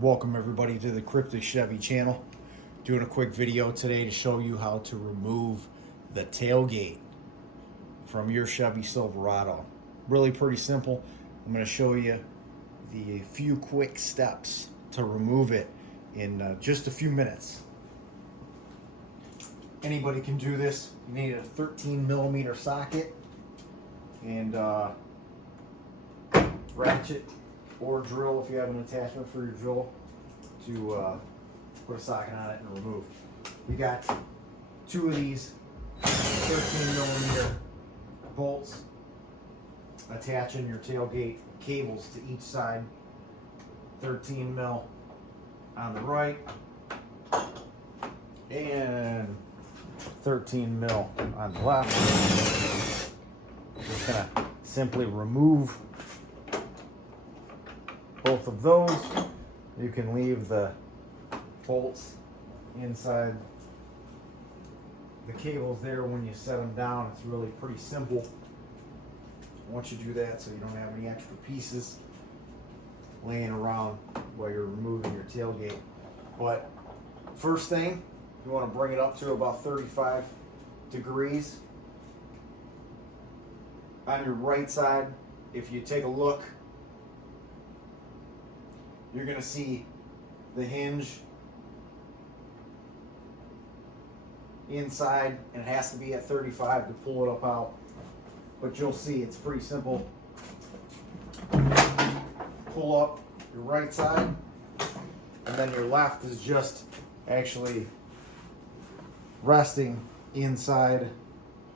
Welcome everybody to the Cryptic Chevy channel. Doing a quick video today to show you how to remove the tailgate from your Chevy Silverado. Really pretty simple. I'm going to show you the few quick steps to remove it in just a few minutes. Anybody can do this. You need a 13mm socket and ratchet or drill if you have an attachment for your drill to put a socket on it and remove. We got two of these 13mm bolts attaching your tailgate cables to each side. 13mm on the right and 13mm on the left. Just gonna simply remove both of those. You can leave the bolts inside the cables there when you set them down. It's really pretty simple once you do that, so you don't have any extra pieces laying around while you're removing your tailgate. But first thing, you want to bring it up to about 35 degrees. On your right side, if you take a look, you're going to see the hinge inside, and it has to be at 35 to pull it up out. But you'll see it's pretty simple. Pull up your right side, and then your left is just actually resting inside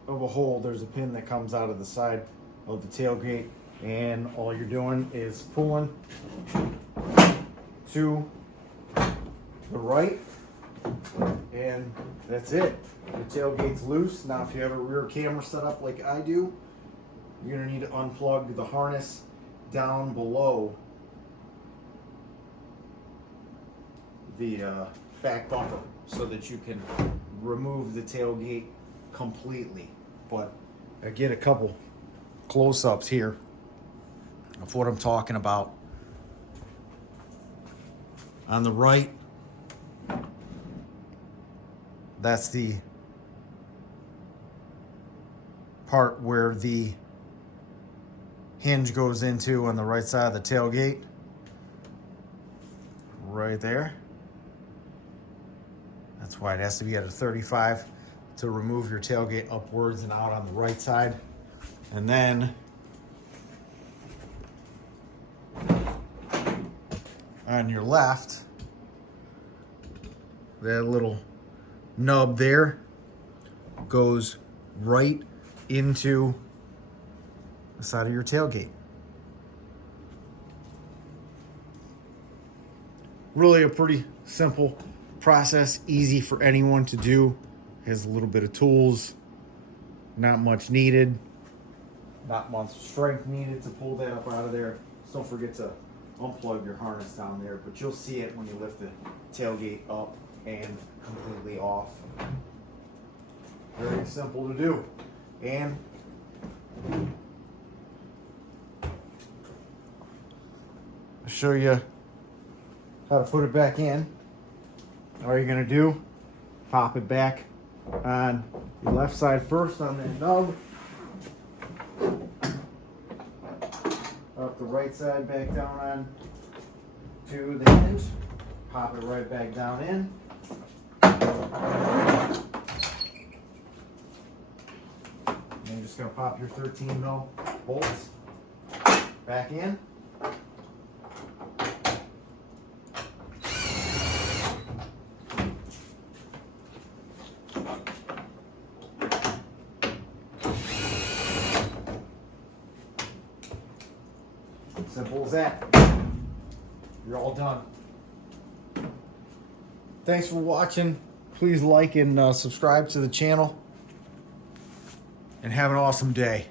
of a hole. There's a pin that comes out of the side of the tailgate, and all you're doing is pulling to the right, and that's it. The tailgate's loose. Now if you have a rear camera set up like I do, you're going to need to unplug the harness down below the back bumper so that you can remove the tailgate completely. But I get a couple close-ups here of what I'm talking about. On the right, that's the part where the hinge goes into on the right side of the tailgate. Right there. That's why it has to be at a 35 to remove your tailgate upwards and out on the right side. And then on your left, that little nub there goes right into the side of your tailgate. Really a pretty simple process, easy for anyone to do. Has a little bit of tools, not much needed, not much strength needed to pull that up out of there. Just don't forget to unplug your harness down there, but you'll see it when you lift the tailgate up and completely off. Very simple to do. And I'll show you how to put it back in. All you're going to do, pop it back on the left side first on that nub. Up the right side back down on to the hinge. Pop it right back down in. And you're just going to pop your 13mm bolts back in. Simple as that. You're all done. Thanks for watching. Please like and subscribe to the channel. And have an awesome day.